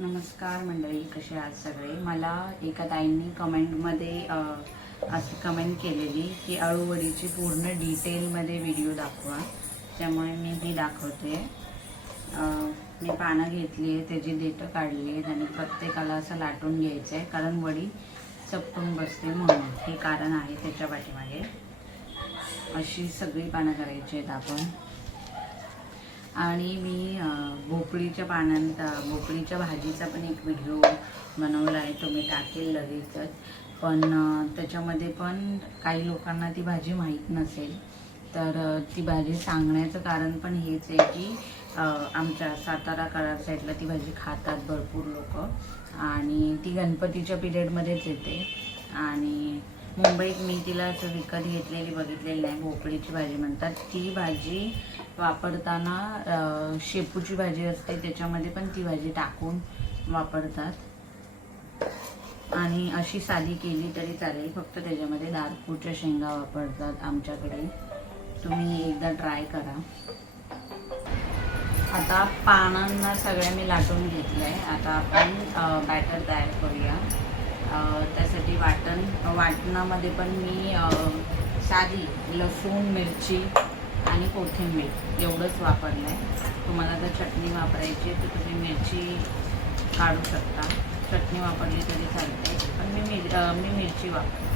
नमस्कार मंडळी कसे आहात सगळे? मला एका ताईंनी कमेंटमध्ये अशी कमेंट केलेली की अळूवडीची पूर्ण डिटेलमध्ये व्हिडिओ दाखवा. त्यामुळे मी ही दाखवते. मी पानं घेतली आहे त्याची देठं काढली आहेत आणि प्रत्येकाला असं लाटून घ्यायचं आहे कारण वडी चपटून बसते म्हणून. हे कारण आहे त्याच्या पाठीमागे. अशी सगळी पानं करायची आहेत आपण. आणि मी भोपळीच्या पानांचा भोपळीच्या भाजीचा पण एक व्हिडिओ बनवला आहे. तो मी टाकेल लगेचच. पण त्याच्यामध्ये पण काही लोकांना ती भाजी माहीत नसेल. तर ती भाजी सांगण्याचं कारण पण हेच आहे की आमच्या सातारा कराड साईडला ती भाजी खातात भरपूर लोक. आणि ती गणपतीच्या पिरियडमध्येच येते. आणि मुंबईत मी तिला असं विकत घेतलेली बघितलेली नाही. भोपळीची भाजी म्हणतात. ती भाजी वापरताना शेपूची भाजी असते त्याच्यामध्ये पण ती भाजी टाकून वापरतात. आणि अशी साधी केली तरी चालेल. फक्त त्याच्यामध्ये दारपूरच्या शेंगा वापरतात आमच्याकडे. तुम्ही एकदा ट्राय करा. आता पानांना सगळ्या मी लाटून घेतलं आहे आता आपण बॅटर तयार करूया. त्यासाठी वाटण वाटणामध्ये पण मी साधी लसूण मिरची आणि कोथिंबीर एवढंच वापरलं आहे तुम्हाला जर चटणी वापरायची तर तुम्ही मिरची काढू शकता. चटणी वापरली तरी चालते पण मी मिर मी मिरची वापरते.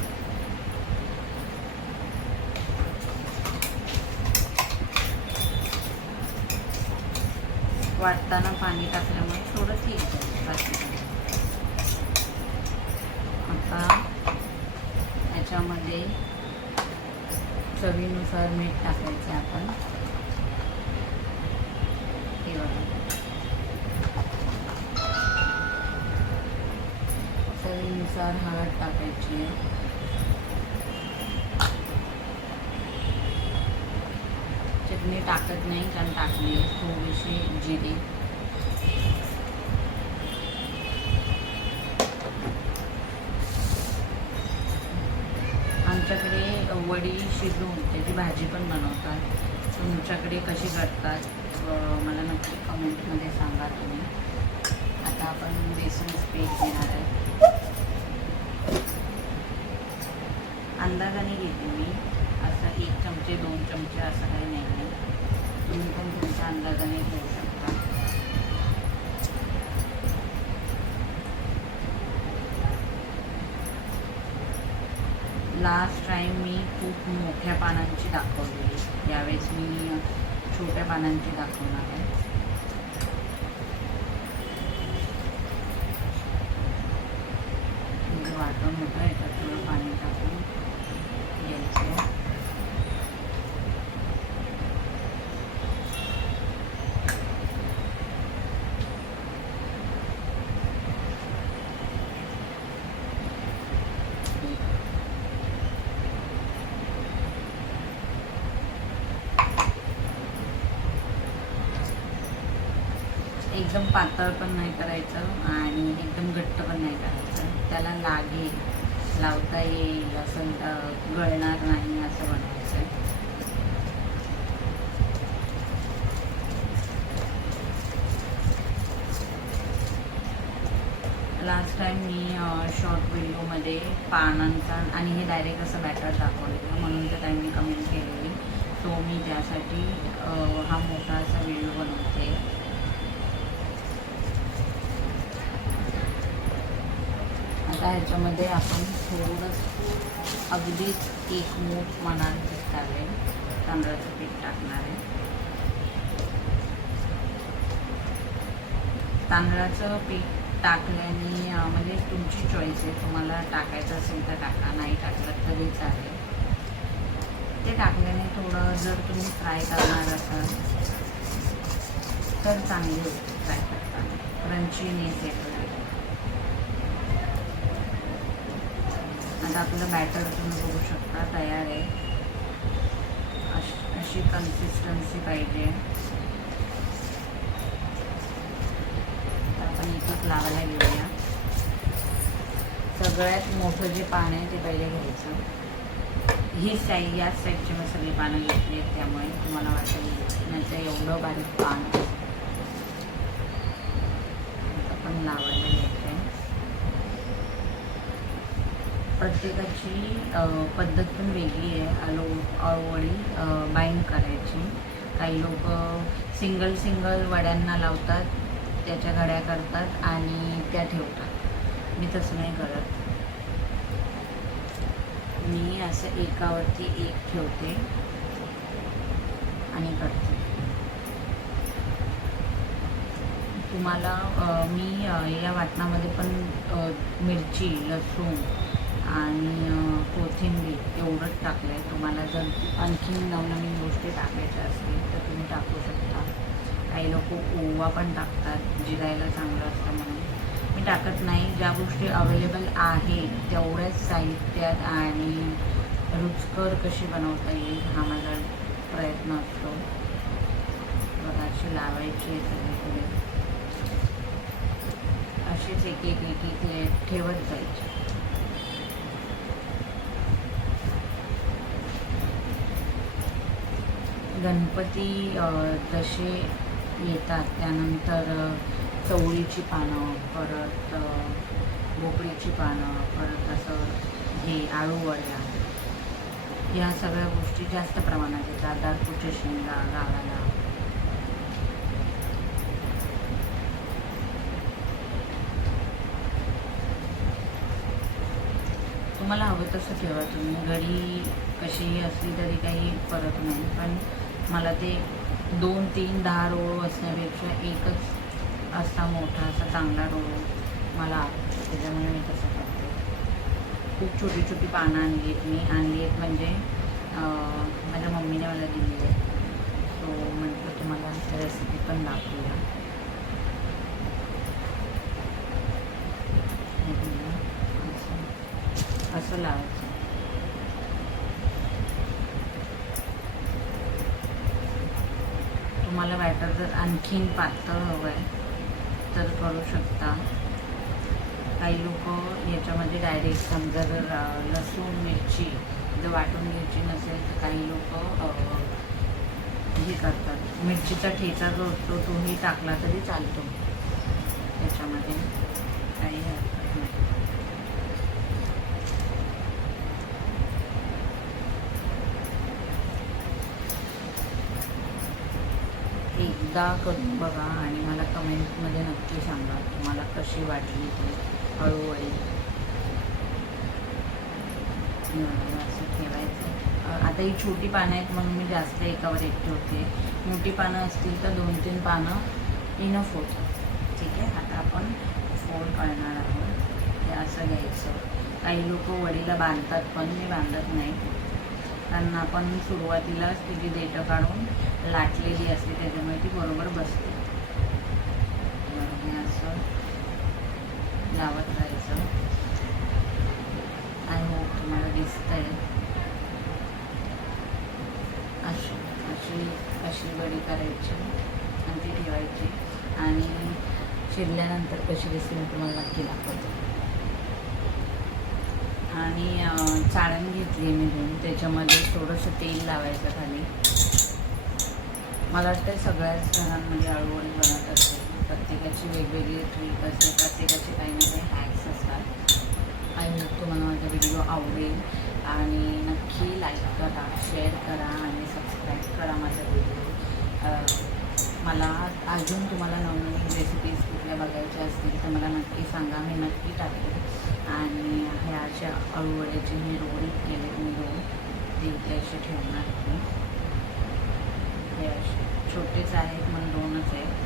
वाटताना पाणी टाकल्यामुळे थोडं ठीक आहे बाकी आता याच्यामध्ये चवीनुसार मीठ टाकायचे आपण. हे बघा. चवीनुसार हळद टाकायची चटणी टाकत नाही कारण टाकली थोडीशी जिरे. तुमच्याकडे वडी शिजवून त्याची भाजी पण बनवतात. तुमच्याकडे कशी करतात? मला नक्की कमेंटमध्ये सांगा तुम्ही. आता आपण बेसन पीठ घेणार आहे. अंदाजाने घेते मी. असं एक चमचे दोन चमचे असं काही नाही. आहे तुम्ही पण तुमच्या अंदाजाने घेऊ शकता. लास्ट टाईम मी खूप मोठ्या पानांची दाखवलेली. यावेळेस मी छोट्या पानांची दाखवणार आहे म्हणजे वाटून होतं याच्यात थोडं पाणी टाकून घ्यायचं एकदम पातळ पण नाही करायचं आणि एकदम घट्ट पण नाही करायचं. त्याला लागेल. लावता येईल असं गळणार नाही असं बनवायचं लास्ट टाईम मी शॉर्ट व्हिडिओमध्ये पानांचा आणि हे डायरेक्ट असं बॅटर दाखवलेलं म्हणून त्या टाईम मी कमेंट केलेली. सो मी त्यासाठी हा मोठा असा व्हिडिओ बनवते आता ह्याच्यामध्ये आपण थोडं अगदीच एक मूठ मनात चालेल तांदळाचं पीठ टाकणार आहे. तांदळाचं पीठ टाकल्याने म्हणजे तुमची चॉईस आहे. तुम्हाला टाकायचं असेल तर टाका नाही टाकलं तरी चालेल. ते टाकल्याने थोडं जर तुम्ही फ्राय करणार असाल तर चांगली होते फ्राय करताना. क्रंचीनेस येतो. आता आपलं बॅटर तुम्ही बघू शकता तयार आहे. अश- अशी कन्सिस्टन्सी पाहिजे. आपण इथंच लावायला घेऊया सगळ्यात मोठं जे पान आहे ते पहिले घ्यायचं. ही साई याच साईडची मी सगळी पानं घेतली आहेत त्यामुळे तुम्हाला वाटेल नंतर एवढं बारीक पान. आपण लावायला घ्यायचं आहे प्रत्येकाची पद्धत पण वेगळी आहे. आलो अळूवडी बाईंड करायची. काही लोक सिंगल सिंगल वड्यांना लावतात त्याच्या घड्या करतात आणि त्या ठेवतात. मी तसं नाही करत. मी असं एकावरती एक ठेवते आणि करते. तुम्हाला मी या वाटणामध्ये पण मिरची लसूण आणि कोथिंबीर एवढंच टाकलं आहे तुम्हाला जर आणखी नवनवीन गोष्टी टाकायच्या असतील तर तुम्ही टाकू शकता. काही लोक ओवा पण टाकतात जिरायला चांगलं असतं म्हणून. मी टाकत नाही. ज्या गोष्टी अवेलेबल आहेत तेवढ्याच साहित्यात आणि रुचकर कशी बनवता येईल हा माझा प्रयत्न असतो. बघा अशी लावायची आहे सगळीकडे अशीच एक एक एक एक ठेवत जायची. गणपती जसे येतात. त्यानंतर चवळीची पानं परत भोपळीची पानं परत असं हे आळूवड्या. या सगळ्या गोष्टी जास्त प्रमाणात येतात. दारपूरच्या शेंगा गावाला. तुम्हाला हवं तसं ठेवा तुम्ही. घरी कशीही असली तरी काही फरक नाही. पण मला ते दोन तीन दहा रोळ असण्यापेक्षा एकच असा मोठा असा चांगला रोळ मला त्याच्यामुळे मी तसं करते. खूप छोटी छोटी पानं आणली आहेत मी. आणली आहेत म्हणजे माझ्या मम्मीने मला दिली आहे सो म्हटलं तुम्हाला रेसिपी पण दाखवूया. असं असं लावायचं तुम्हाला बॅटर जर आणखीन पातळ हवं आहे तर करू शकता. काही लोक याच्यामध्ये डायरेक्ट समजा जर लसूण मिरची जर वाटून घ्यायची नसेल तर काही लोक हे करतात. मिरचीचा ठेचा जो असतो तोही टाकला तरी चालतो. त्याच्यामध्ये काही हरकत नाही एकदा करून बघा आणि मला कमेंटमध्ये नक्की सांगा तुम्हाला कशी वाटली ती हळूहळू. असं ठेवायचं. आता ही छोटी पानं आहेत म्हणून मी जास्त एकावर एक ठेवते मोठी पानं असतील तर दोन तीन पानं इनफ होतं ठीक आहे? आता आपण फोल्ड करणार आहोत. ते असं घ्यायचं. काही लोक वडीला बांधतात पण मी बांधत नाही. त्यांना आपण सुरुवातीलाच तिची देठं काढून लाटलेली असते त्याच्यामुळे ती बरोबर बसते. असं लावत राहायचं. आय होप तुम्हाला दिसतंय. अशी अशी अशी बडी करायची आणि ती ठेवायची. आणि शिरल्यानंतर कशी दिसते मी तुम्हाला नक्की दाखवते. आणि चाळण घेतली मी दोन त्याच्यामध्ये थोडंसं तेल लावायचं खाली. मला वाटतं सगळ्याच घरांमध्ये आळूवडी बनत असते. प्रत्येकाची वेगवेगळी ट्रीक असते प्रत्येकाचे काही ना काही हॅक्स असतात. आणि होप तुम्हाला माझा व्हिडिओ आवडेल. आणि नक्की लाईक करा शेअर करा आणि सबस्क्राईब करा माझा व्हिडिओ मला अजून तुम्हाला नवनवीन रेसिपीज कुठल्या बघायच्या असतील तर मला नक्की सांगा. मी नक्की टाकेल आणि ह्या अशा अळूवड्याची मी रोल केले मी रोल ते इथे असे ठेवणार मी छोटेच आहेत म्हणून दोनच आहेत.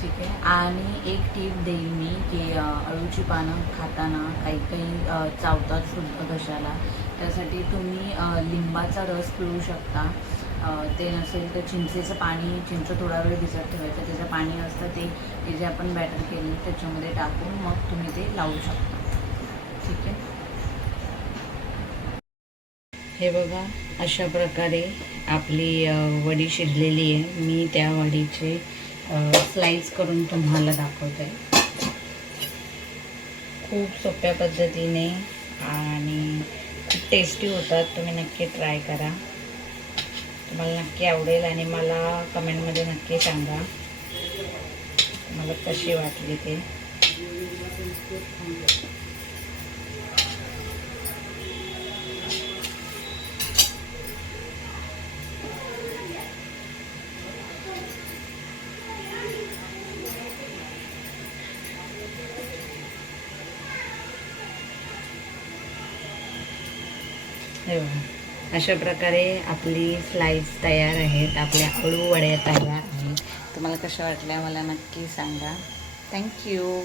ठीक आहे. आणि एक टीप देईल मी की अळूची पानं खाताना काही काही चावतात सुद्धा घशाला. त्यासाठी तुम्ही लिंबाचा रस पिळू शकता. ते नसेल तर चिंचेचं पाणी चिंच थोडा वेळ भिजत ठेवायचं. त्याचं पाणी असतं ते ते जे आपण बॅटर केले त्याच्यामध्ये टाकून मग तुम्ही ते लावू शकता. ठीक आहे? हे बघा अशा प्रकारे आपली वडी शिजलेली आहे. मी त्या वडीचे स्लाइस करून तुम्हाला दाखवते. खूप सोप्या पद्धतीने आणि खूप टेस्टी होतात. तुम्ही नक्की ट्राय करा. तुम्हाला नक्की आवडेल आणि मला कमेंटमध्ये नक्की सांगा. मला कशी वाटली ते. हो. अशा प्रकारे आपली स्लाइस तयार आहेत आपल्या अळू वड्या तयार आहेत. तुम्हाला कशा वाटल्या मला नक्की सांगा. थँक्यू